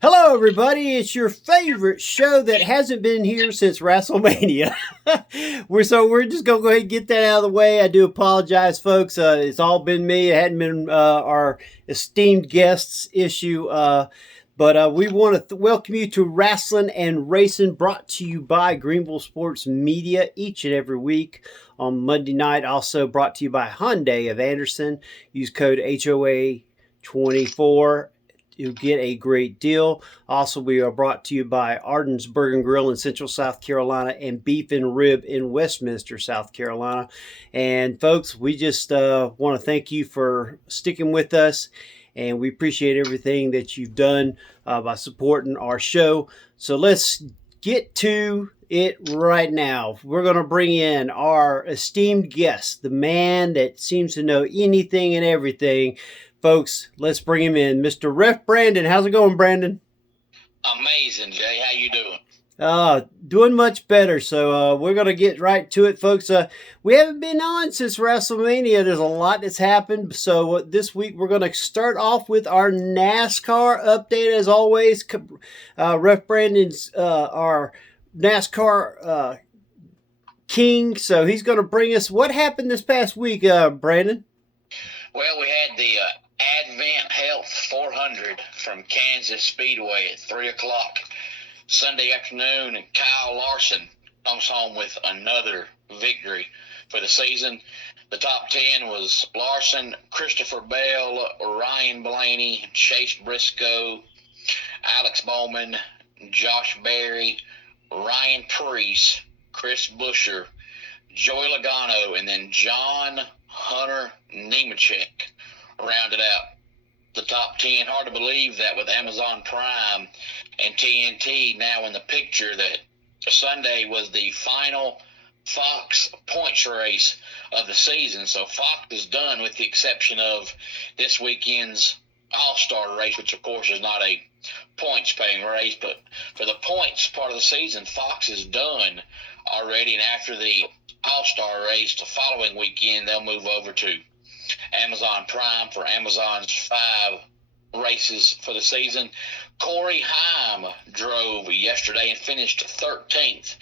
Hello, everybody. It's your favorite show that hasn't been here since WrestleMania. We're just gonna go ahead and get that out of the way. I do apologize, folks. It's all been me. It hadn't been our esteemed guests' issue. But we want to welcome you to Rasslin and Racin, brought to you by Greenville Sports Media each and every week on Monday night. Also brought to you by Hyundai of Anderson. Use code HOA24. You get a great deal. Also, we are brought to you by Arden's Burger and Grill in Central South Carolina and Beef and Rib in Westminster, South Carolina. And folks, we just want to thank you for sticking with us, and we appreciate everything that you've done by supporting our show. So let's get to it right now. We're going to bring in our esteemed guest, the man that seems to know anything and everything. Folks, let's bring him in. Mr. Ref Brandon. How's it going, Brandon? Amazing, Jay. How you doing? Doing much better. So we're going to get right to it, folks. We haven't been on since WrestleMania. There's a lot that's happened. So this week we're going to start off with our NASCAR update, as always. Ref Brandon's our NASCAR king. So he's going to bring us what happened this past week, Brandon. Well, we had the Advent Health 400 from Kansas Speedway at 3 o'clock Sunday afternoon, and Kyle Larson comes home with another victory for the season. The top 10 was Larson, Christopher Bell, Ryan Blaney, Chase Briscoe, Alex Bowman, Josh Berry, Ryan Preece, Chris Buescher, Joey Logano, and then John Hunter Nemechek rounded out the top 10. Hard to believe that with Amazon Prime and TNT now in the picture, that Sunday was the final Fox points race of the season. So Fox is done with the exception of this weekend's All-Star race, which of course is not a points-paying race. But for the points part of the season, Fox is done already, and after the All-Star race the following weekend, they'll move over to Amazon Prime for Amazon's 5 races for the season. Corey Heim drove yesterday and finished 13th,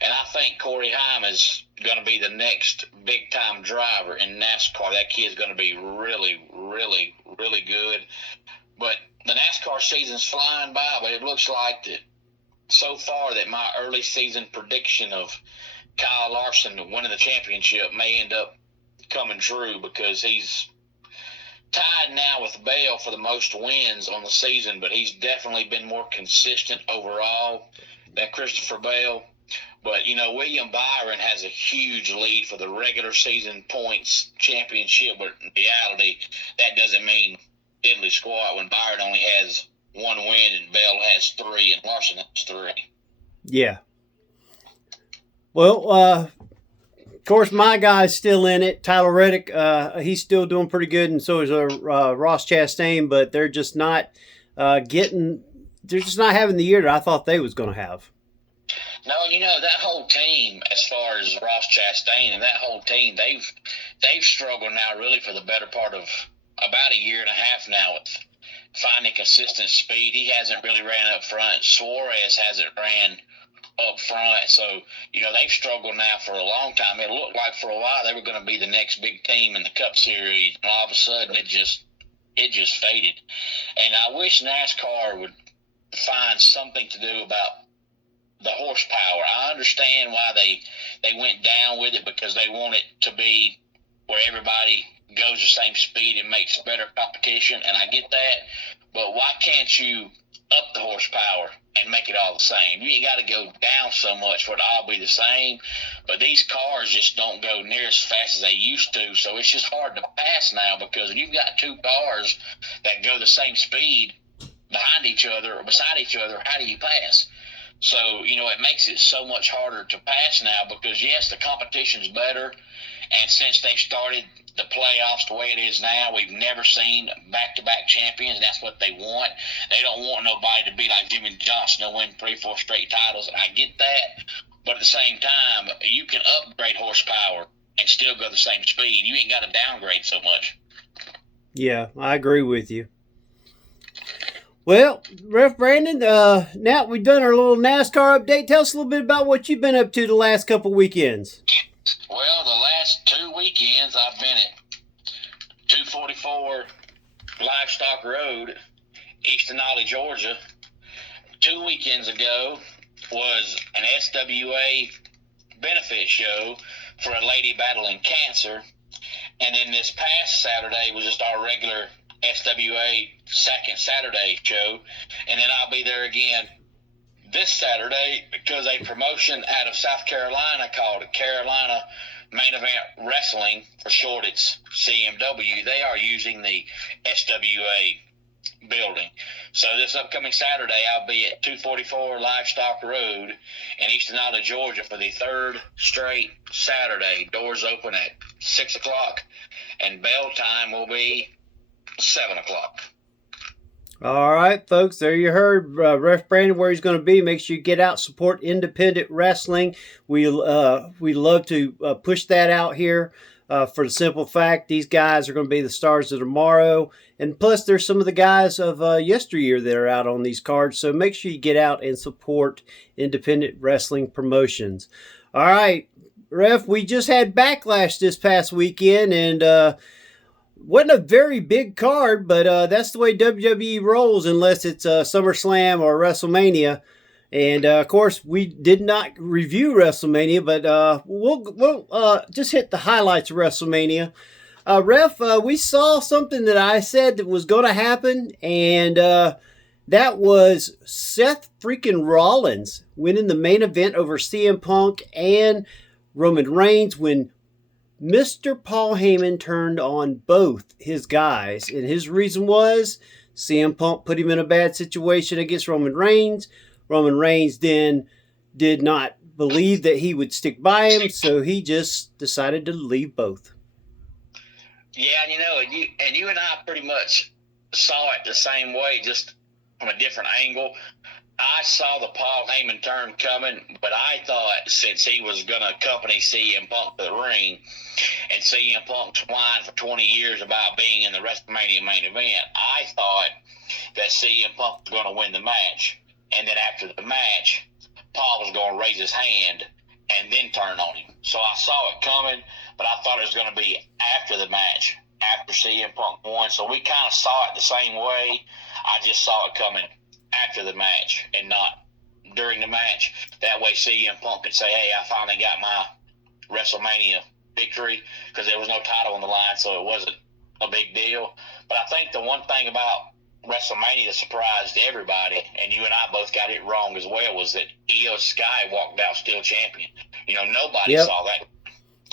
and I think Corey Heim is going to be the next big-time driver in NASCAR. That kid's going to be really, really, really good. But the NASCAR season's flying by, but it looks like that so far that my early season prediction of Kyle Larson winning the championship may end up coming true, because he's tied now with Bell for the most wins on the season, but he's definitely been more consistent overall than Christopher Bell. But, William Byron has a huge lead for the regular season points championship, but in reality, that doesn't mean diddly squat when Byron only has 1 win and Bell has 3 and Larson has 3. Yeah. Well, of course, my guy's still in it. Tyler Reddick, he's still doing pretty good, and so is Ross Chastain. But they're just not they're just not having the year that I thought they was going to have. No, that whole team, as far as Ross Chastain and that whole team, they've struggled now really for the better part of about a year and a half now with finding consistent speed. He hasn't really ran up front. Suarez hasn't ran up front. So, they've struggled now for a long time. It looked like for a while they were going to be the next big team in the Cup Series, and all of a sudden it just faded. And I wish NASCAR would find something to do about the horsepower. I understand why they went down with it, because they want it to be where everybody goes the same speed and makes better competition, and I get that. But why can't you up the horsepower and make it all the same? You ain't got to go down so much for it to all be the same. But these cars just don't go near as fast as they used to, so it's just hard to pass now, because when you've got 2 cars that go the same speed behind each other or beside each other, how do you pass? So, it makes it so much harder to pass now, because, yes, the competition's better, and since they started the playoffs the way it is now, we've never seen back-to-back champions, and that's what they want. They don't want nobody to be like Jimmy Johnson and win 3-4 straight titles, and I get that. But at the same time, you can upgrade horsepower and still go the same speed. You ain't got to downgrade so much. Yeah, I agree with you. Well, Ref Brandon, now we've done our little NASCAR update. Tell us a little bit about what you've been up to the last couple weekends. Well, the last 2 weekends I've been at 244 Livestock Road, East Denali, Georgia. 2 weekends ago was an SWA benefit show for a lady battling cancer. And then this past Saturday was just our regular SWA second Saturday show. And then I'll be there again this Saturday because a promotion out of South Carolina called Carolina Main Event Wrestling, for short it's CMW, they are using the SWA building. So this upcoming Saturday, I'll be at 244 Livestock Road in East Denali, Georgia for the third straight Saturday. Doors open at 6 o'clock, and bell time will be 7 o'clock. All right, folks, there you heard Ref Brandon where he's going to be. Make sure you get out, support independent wrestling. We love to push that out here for the simple fact these guys are going to be the stars of tomorrow. And plus, there's some of the guys of yesteryear that are out on these cards. So make sure you get out and support independent wrestling promotions. All right, Ref, we just had Backlash this past weekend, and wasn't a very big card, but that's the way WWE rolls unless it's SummerSlam or WrestleMania. And of course, we did not review WrestleMania, but we'll just hit the highlights of WrestleMania. Ref, we saw something that I said that was going to happen, and that was Seth freaking Rollins winning the main event over CM Punk and Roman Reigns when Mr. Paul Heyman turned on both his guys, and his reason was CM Punk put him in a bad situation against Roman Reigns. Roman Reigns then did not believe that he would stick by him, so he just decided to leave both. Yeah, you and I pretty much saw it the same way, just from a different angle. I saw the Paul Heyman turn coming, but I thought since he was going to accompany CM Punk to the ring, and CM Punk's whined for 20 years about being in the WrestleMania main event, I thought that CM Punk was going to win the match. And then after the match, Paul was going to raise his hand and then turn on him. So I saw it coming, but I thought it was going to be after the match, after CM Punk won. So we kind of saw it the same way. I just saw it coming after the match and not during the match. That way CM Punk could say, hey, I finally got my WrestleMania victory, because there was no title on the line, so it wasn't a big deal. But I think the one thing about WrestleMania that surprised everybody, and you and I both got it wrong as well, was that Io Sky walked out still champion. Nobody saw that.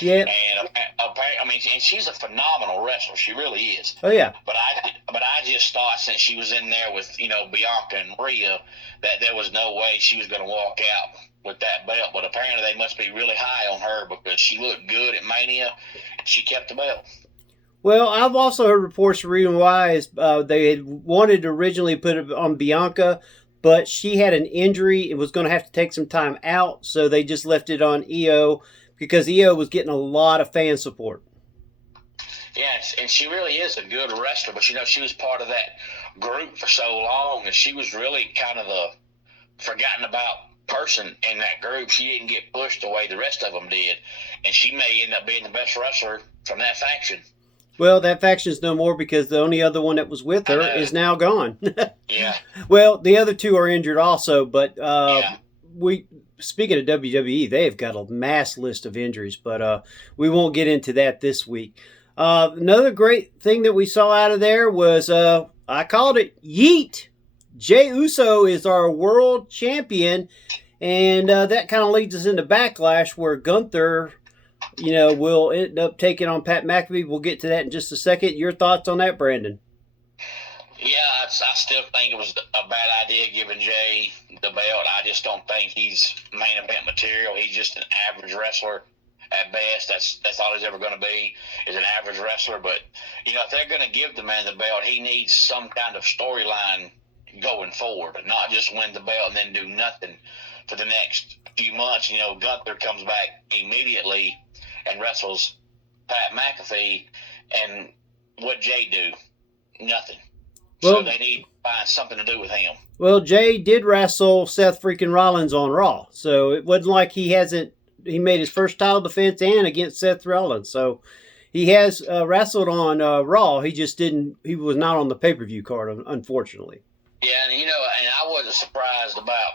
Yeah. And and she's a phenomenal wrestler. She really is. Oh yeah. But I just thought since she was in there with Bianca and Rhea that there was no way she was going to walk out with that belt. But apparently they must be really high on her because she looked good at Mania. And she kept the belt. Well, I've also heard reports the reason why is they had wanted to originally put it on Bianca, but she had an injury. It was going to have to take some time out, so they just left it on Io because Io was getting a lot of fan support. Yeah, and she really is a good wrestler, but she was part of that group for so long, and she was really kind of the forgotten about person in that group. She didn't get pushed the way the rest of them did, and she may end up being the best wrestler from that faction. Well, that faction's no more because the only other one that was with her is now gone. Yeah. Well, the other two are injured also, but speaking of WWE, they've got a mass list of injuries, but we won't get into that this week. Another great thing that we saw out of there was, I called it Yeet. Jey Uso is our world champion, and that kind of leads us into Backlash where Gunther, will end up taking on Pat McAfee. We'll get to that in just a second. Your thoughts on that, Brandon? Yeah, I still think it was a bad idea giving Jey the belt. I just don't think he's main event material. He's just an average wrestler at best. That's all he's ever going to be, is an average wrestler. But, if they're going to give the man the belt, he needs some kind of storyline going forward, and not just win the belt and then do nothing for the next few months. Gunther comes back immediately and wrestles Pat McAfee, and what Jey do? Nothing. Well, so they need to find something to do with him. Well, Jay did wrestle Seth freaking Rollins on Raw, so it wasn't like he hasn't. He made his first title defense and against Seth Rollins, so he has wrestled on Raw. He just didn't. He was not on the pay-per-view card, unfortunately. Yeah, and I wasn't surprised about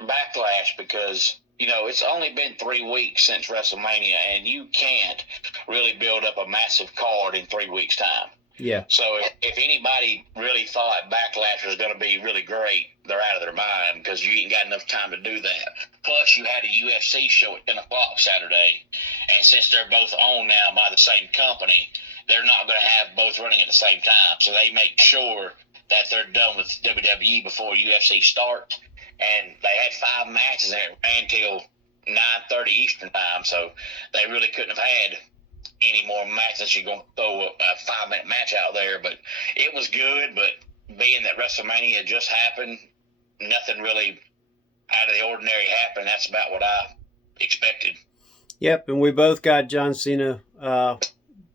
Backlash because it's only been 3 weeks since WrestleMania, and you can't really build up a massive card in 3 weeks' time. Yeah. So if anybody really thought Backlash was going to be really great, they're out of their mind because you ain't got enough time to do that. Plus, you had a UFC show at 10 o'clock Saturday, and since they're both owned now by the same company, they're not going to have both running at the same time. So they make sure that they're done with WWE before UFC starts. And they had 5 matches and it ran until 9:30 Eastern time, so they really couldn't have had any more matches. You're going to throw a 5-minute match out there, but it was good. But being that WrestleMania just happened, nothing really out of the ordinary happened. That's about what I expected. Yep, and we both got John Cena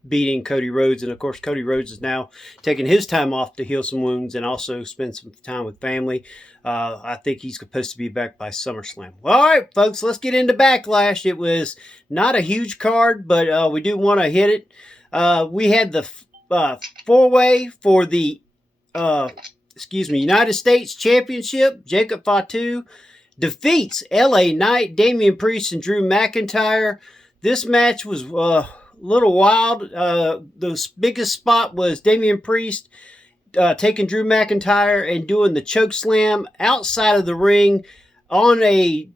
beating Cody Rhodes, and of course Cody Rhodes is now taking his time off to heal some wounds and also spend some time with family. I think he's supposed to be back by SummerSlam. Well, all right, folks, let's get into Backlash. It was not a huge card, but we do want to hit it. We had the 4-way for the United States Championship. Jacob Fatu defeats LA Knight, Damian Priest, and Drew McIntyre. This match was little wild. The biggest spot was Damian Priest taking Drew McIntyre and doing the choke slam outside of the ring on a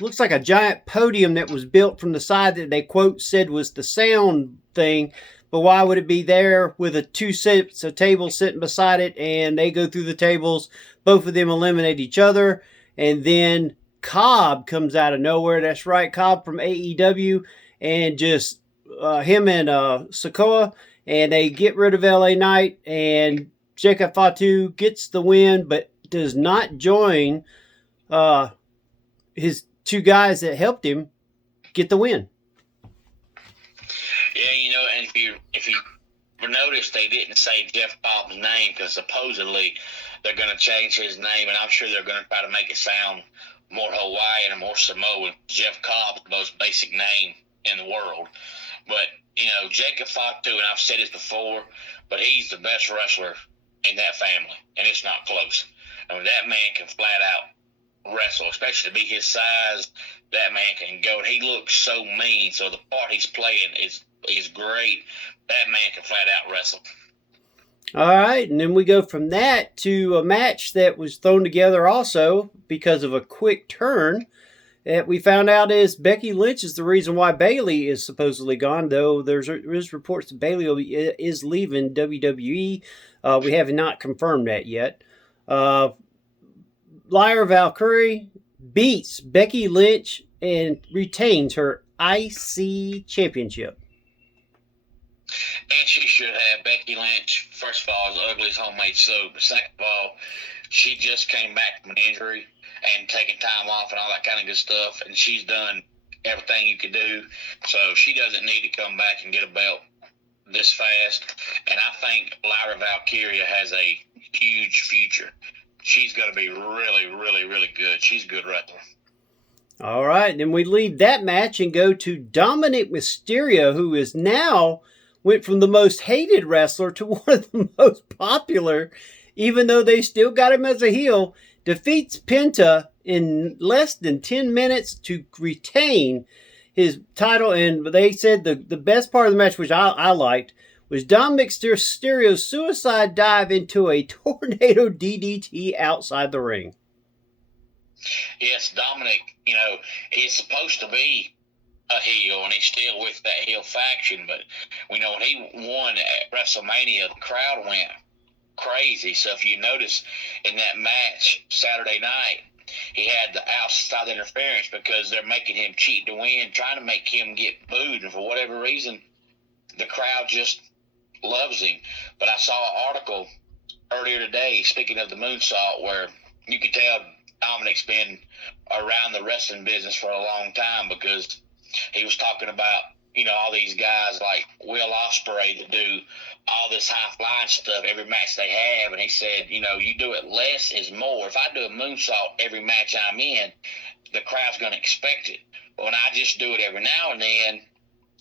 looks like a giant podium that was built from the side that they quote said was the sound thing. But why would it be there with a 2 sets of tables sitting beside it, and they go through the tables, both of them eliminate each other, and then Cobb comes out of nowhere. That's right, Cobb from AEW, and just him and Sikoa, and they get rid of LA Knight, and Jacob Fatu gets the win, but does not join his 2 guys that helped him get the win. Yeah, and if you noticed, they didn't say Jeff Cobb's name because supposedly they're going to change his name, and I'm sure they're going to try to make it sound more Hawaiian and more Samoan. Jeff Cobb's the most basic name in the world. But, Jacob Fatu, and I've said this before, but he's the best wrestler in that family, and it's not close. I mean, that man can flat out wrestle, especially to be his size. That man can go, and he looks so mean, so the part he's playing is great. That man can flat out wrestle. All right, and then we go from that to a match that was thrown together also because of a quick turn that we found out is Becky Lynch is the reason why Bayley is supposedly gone, though there's reports that Bayley is leaving WWE. We have not confirmed that yet. Lyra Valkyrie beats Becky Lynch and retains her IC championship. And she should have. Becky Lynch, first of all, is ugly as homemade soup. But second of all, she just came back from an injury and taking time off and all that kind of good stuff. And she's done everything you could do. So she doesn't need to come back and get a belt this fast. And I think Lyra Valkyria has a huge future. She's going to be really, really, really good. She's a good wrestler. All right, then we leave that match and go to Dominic Mysterio, who is now went from the most hated wrestler to one of the most popular, even though they still got him as a heel, defeats Penta in less than 10 minutes to retain his title. And they said the best part of the match, which I liked, was Dominic Mysterio's suicide dive into a tornado DDT outside the ring. Yes, Dominic, he's supposed to be a heel, and he's still with that heel faction. But when he won at WrestleMania, the crowd went crazy. So if you notice in that match Saturday night, he had the outside interference because they're making him cheat to win, trying to make him get booed. And for whatever reason, the crowd just loves him. But I saw an article earlier today, speaking of the moonsault, where you could tell Dominic's been around the wrestling business for a long time because he was talking about all these guys like Will Ospreay that do all this high flying stuff every match they have, and he said, you do it less is more. If I do a moonsault every match I'm in, the crowd's going to expect it. But when I just do it every now and then,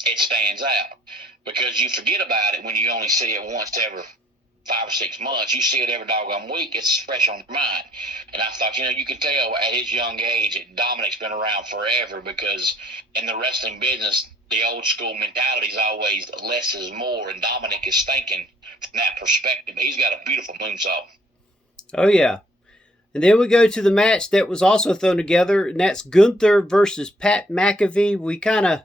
it stands out because you forget about it when you only see it once every 5 or 6 months. You see it every doggone week. It's fresh on your mind. And I thought, you could tell at his young age that Dominic's been around forever because in the wrestling business, the old school mentality is always less is more, and Dominic is thinking from that perspective. He's got a beautiful moonsault. Oh, yeah. And then we go to the match that was also thrown together, and that's Gunther versus Pat McAfee.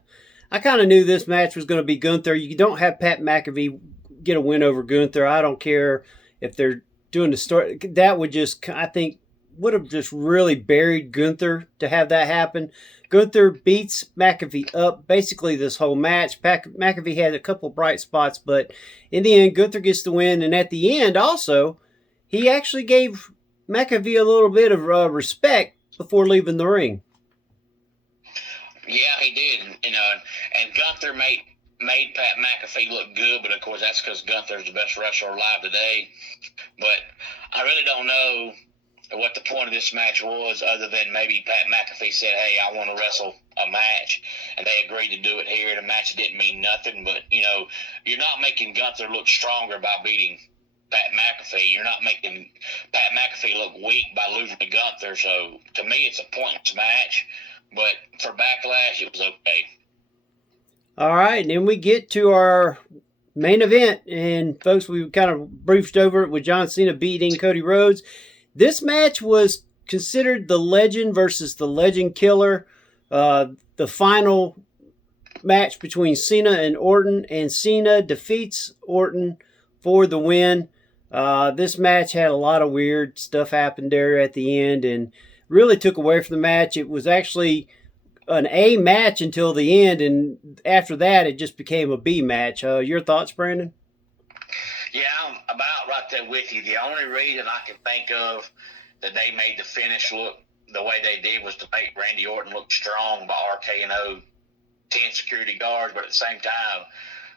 I kind of knew this match was going to be Gunther. You don't have Pat McAfee get a win over Gunther. I don't care if they're doing the story. That would just, I think, would have just really buried Gunther to have that happen. Gunther beats McAfee up basically this whole match. McAfee had a couple bright spots, but in the end, Gunther gets the win. And at the end, also, he actually gave McAfee a little bit of respect before leaving the ring. Yeah, he did. And Gunther made Pat McAfee look good, but of course that's because Gunther's the best wrestler alive today. But I really don't know what the point of this match was, other than maybe Pat McAfee said, "Hey, I want to wrestle a match," and they agreed to do it here. The match didn't mean nothing, but you're not making Gunther look stronger by beating Pat McAfee. You're not making Pat McAfee look weak by losing to Gunther. So to me, it's a pointless match. But for Backlash, it was okay. All right, and then we get to our main event, and folks, we kind of briefed over it with John Cena beating Cody Rhodes. This match was considered the Legend versus the Legend Killer, the final match between Cena and Orton, and Cena defeats Orton for the win. This match had a lot of weird stuff happen there at the end and really took away from the match. It was actually an A match until the end, and after that, it just became a B match. Your thoughts, Brandon? Yeah, I'm about right there with you. The only reason I can think of that they made the finish look the way they did was to make Randy Orton look strong by RKO 10 security guards. But at the same time,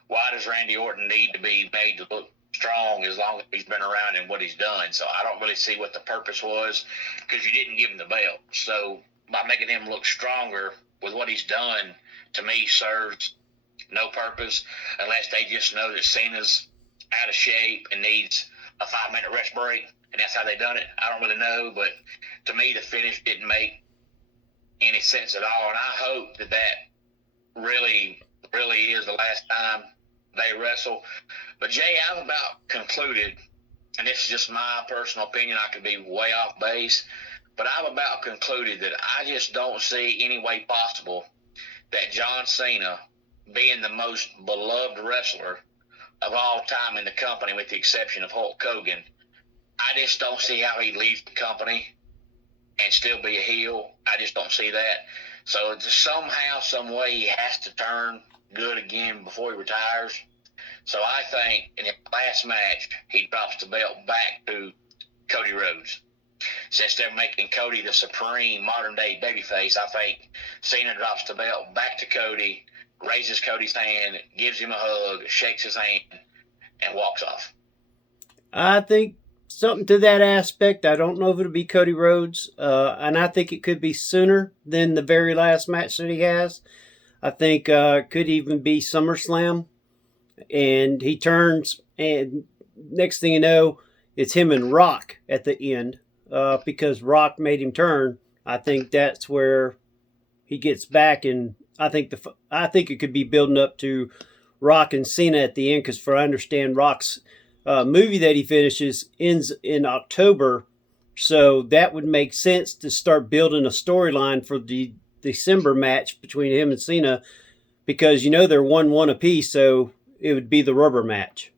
why does Randy Orton need to be made to look strong as long as he's been around and what he's done? So I don't really see what the purpose was, because you didn't give him the belt. So by making him look stronger with what he's done, to me, serves no purpose, unless they just know that Cena's out of shape and needs a 5-minute rest break, and that's how they done it. I don't really know, but to me, the finish didn't make any sense at all, and I hope that really, really is the last time they wrestle. But Jay, I've about concluded, and this is just my personal opinion, I could be way off base, but I've about concluded that I just don't see any way possible that John Cena, being the most beloved wrestler of all time in the company, with the exception of Hulk Hogan, I just don't see how he leaves the company and still be a heel. I just don't see that. So just somehow, some way, he has to turn good again before he retires. So I think in the last match, he drops the belt back to Cody Rhodes. Since they're making Cody the supreme modern-day babyface, I think Cena drops the belt back to Cody, raises Cody's hand, gives him a hug, shakes his hand, and walks off. I think something to that aspect. I don't know if it'll be Cody Rhodes, and I think it could be sooner than the very last match that he has. I think it could even be SummerSlam, and he turns, and next thing you know, it's him and Rock at the end, because Rock made him turn. I think that's where he gets back, and I think it could be building up to Rock and Cena at the end, because I understand Rock's movie that he finishes ends in October, so that would make sense to start building a storyline for the December match between him and Cena, because they're 1-1 apiece, so it would be the rubber match.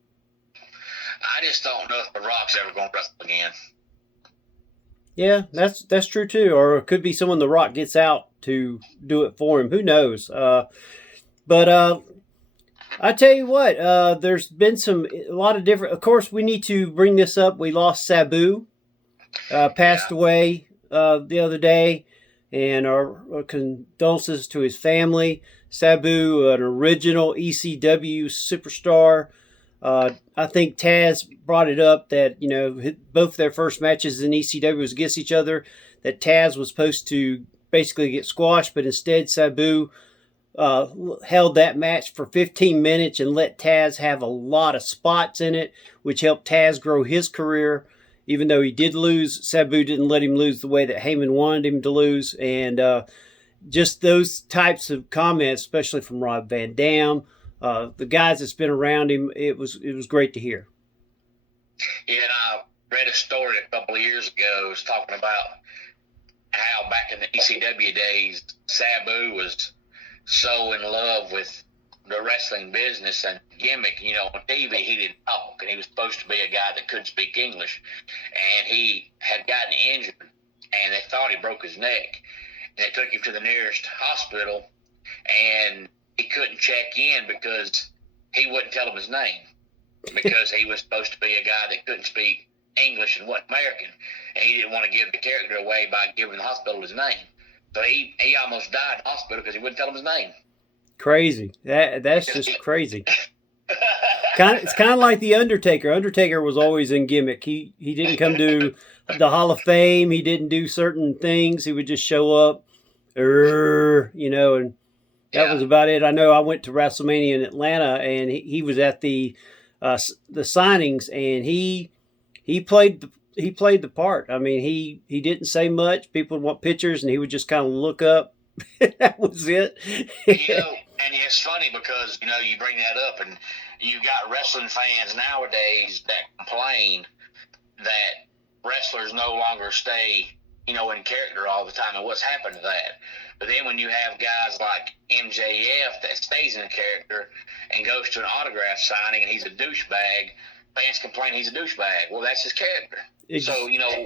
I just don't know if The Rock's ever going to wrestle again. Yeah, that's true too. Or it could be someone The Rock gets out to do it for him. Who knows? But I tell you what, there's been a lot of different. Of course, we need to bring this up. We lost Sabu, passed away the other day. and our condolences to his family. Sabu, an original ECW superstar. I think Taz brought it up that, both their first matches in ECW was against each other, that Taz was supposed to basically get squashed, but instead Sabu held that match for 15 minutes and let Taz have a lot of spots in it, which helped Taz grow his career. Even though he did lose, Sabu didn't let him lose the way that Heyman wanted him to lose. And just those types of comments, especially from Rob Van Dam, the guys that's been around him, it was great to hear. Yeah, and I read a story a couple of years ago. It was talking about how back in the ECW days, Sabu was so in love with the wrestling business and gimmick. On TV he didn't talk, and he was supposed to be a guy that couldn't speak English, and he had gotten injured, and they thought he broke his neck, and they took him to the nearest hospital, and he couldn't check in because he wouldn't tell them his name, because he was supposed to be a guy that couldn't speak English and wasn't American, and he didn't want to give the character away by giving the hospital his name. So he almost died in the hospital because he wouldn't tell them his name. Crazy. That's just crazy. It's kind of like the Undertaker. Undertaker was always in gimmick. He didn't come to the Hall of Fame. He didn't do certain things. He would just show up, and that was about it. I know I went to WrestleMania in Atlanta, and he was at the signings, and he played the part. I mean, he didn't say much. People would want pictures, and he would just kind of look up. That was it. And it's funny because, you bring that up, and you got wrestling fans nowadays that complain that wrestlers no longer stay, in character all the time, and what's happened to that. But then when you have guys like MJF that stays in character and goes to an autograph signing and he's a douchebag, fans complain he's a douchebag. Well, that's his character. So,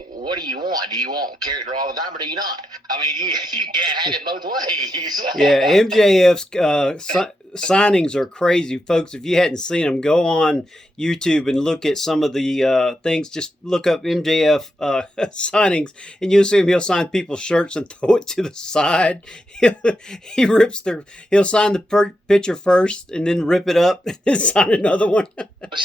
what do you want? Do you want character all the time, or do you not? I mean, you can't have it both ways. Yeah, MJF's signings are crazy. Folks, if you hadn't seen them, go on YouTube and look at some of the things. Just look up MJF signings, and you'll see him. He'll sign people's shirts and throw it to the side. He'll sign the picture first and then rip it up and then sign another one. But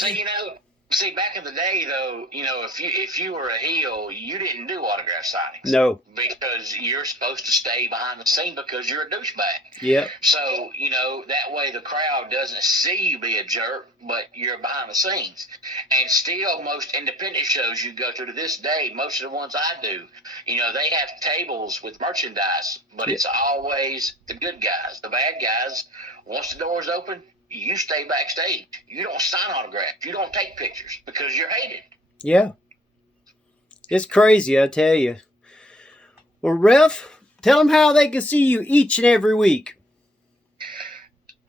see, back in the day, though, if you were a heel, you didn't do autograph signings. No. Because you're supposed to stay behind the scene because you're a douchebag. Yeah. So, that way the crowd doesn't see you be a jerk, but you're behind the scenes. And still, most independent shows you go to this day, most of the ones I do, they have tables with merchandise, but it's always the good guys. The bad guys, once the door's open, you stay backstage. You don't sign autographs. You don't take pictures because you're hated. Yeah. It's crazy, I tell you. Well, Ref, tell them how they can see you each and every week.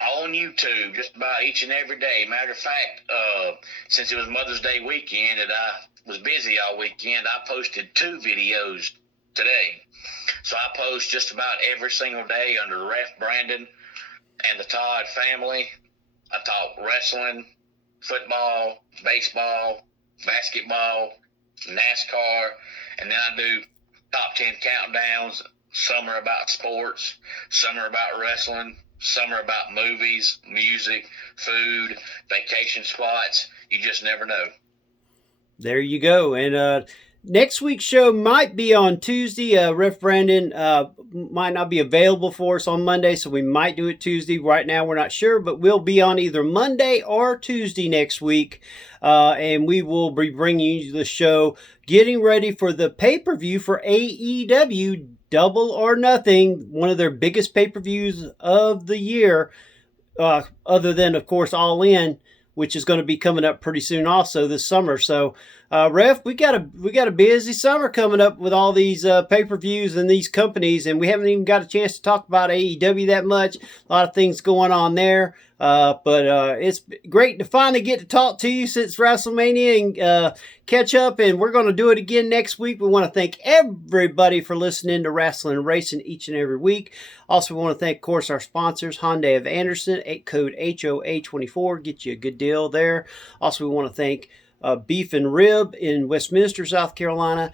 On YouTube, just about each and every day. Matter of fact, since it was Mother's Day weekend and I was busy all weekend, I posted 2 videos today. So I post just about every single day under Ref Brandon and the Todd family. I talk wrestling, football, baseball, basketball, NASCAR, and then I do top 10 countdowns. Some are about sports, some are about wrestling, some are about movies, music, food, vacation spots. You just never know. There you go. And next week's show might be on Tuesday. Ref Brandon might not be available for us on Monday, so we might do it Tuesday. Right now, we're not sure, but we'll be on either Monday or Tuesday next week. And we will be bringing you the show, getting ready for the pay-per-view for AEW, Double or Nothing, one of their biggest pay-per-views of the year, other than, of course, All In, which is going to be coming up pretty soon also this summer. So, Ref, we got a busy summer coming up with all these pay-per-views and these companies, and we haven't even got a chance to talk about AEW that much. A lot of things going on there. But it's great to finally get to talk to you since WrestleMania and catch up, and we're going to do it again next week. We want to thank everybody for listening to Rasslin and Racin each and every week. Also, we want to thank, of course, our sponsors, Hyundai of Anderson, code HOA24, get you a good deal there. Also, we want to thank Beef and Rib in Westminster, South Carolina.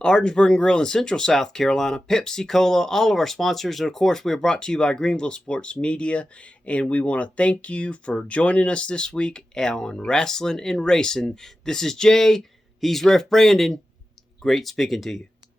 Ardensburg and Grill in Central South Carolina, Pepsi Cola, all of our sponsors. And of course, we are brought to you by Greenville Sports Media. And we want to thank you for joining us this week on Rasslin and Racin. This is Jay. He's Ref Brandon. Great speaking to you.